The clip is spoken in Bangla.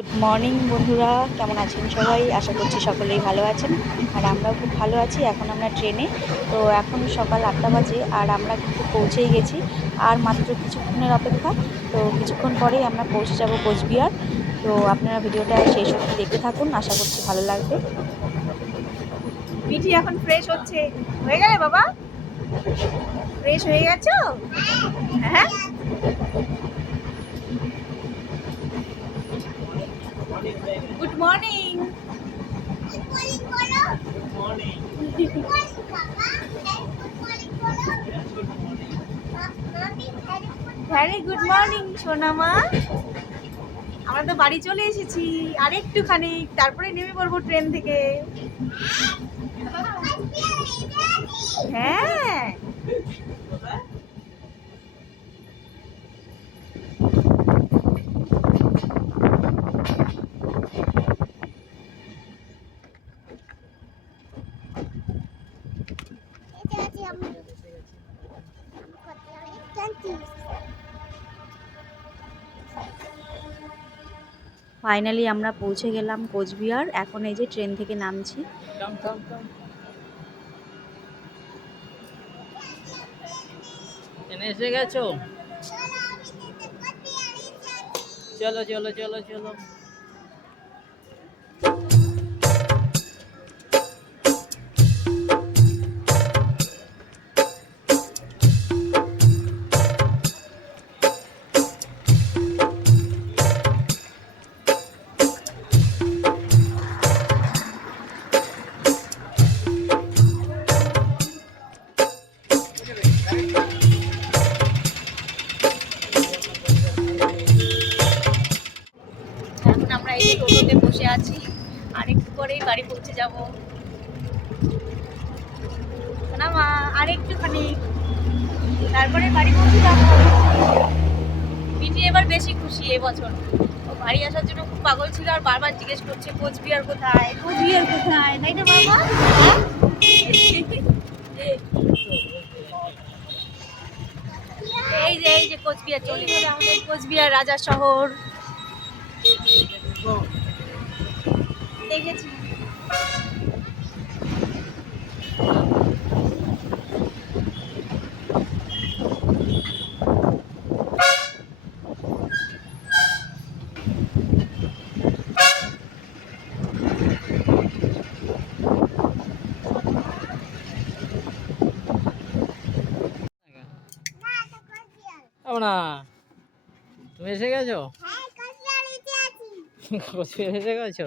গুড মর্নিং বন্ধুরা। কেমন আছেন সবাই? আশা করছি সকলেই ভালো আছেন। আর আমরাও খুব ভালো আছি। এখন আমরা ট্রেনে। তো এখন সকাল আটটা বাজে আর আমরা কিন্তু পৌঁছেই গেছি। আর মাত্র কিছুক্ষণের অপেক্ষা। তো কিছুক্ষণ পরেই আমরা পৌঁছে যাব কোচবিহার। তো আপনারা ভিডিওটা শেষ অবধি দেখতে থাকুন। আশা করছি ভালো লাগবে। মিঠি এখন ফ্রেশ হচ্ছে। হয়ে গেলে বাবা? ফ্রেশ হয়ে গেছো? হ্যাঁ? Good morning very good morning সোনামা। আমরা তো বাড়ি চলে এসেছি। আর একটুখানি তারপরে নেমে পড়ব ট্রেন থেকে হ্যাঁ ফাইনালি আমরা পৌঁছে গেলাম কোচবিহার, এখন এই যে ট্রেন থেকে নামছি। এসে গেছো? চলো চলো চলো চলো। আছি আর একটু পরেই বাড়ি পৌঁছে যাব। না মা আর একটুখানি। তারপরে বাড়ি পৌঁছে যাব। মিটি এবার বেশি খুশি এবছর ও বাড়ি আসার জন্য খুব পাগল ছিল আর বারবার জিজ্ঞেস করছে কোচবিহার কোথায়? কোচবিহার কোথায়? তাই না বাবা। এই যে এই যে কোচবিহার চলে গেছে আমাদের কোচবিহার রাজা শহর। দেখেছি ও না তুমি এসে গেছো কোচবিহার এসে গেছো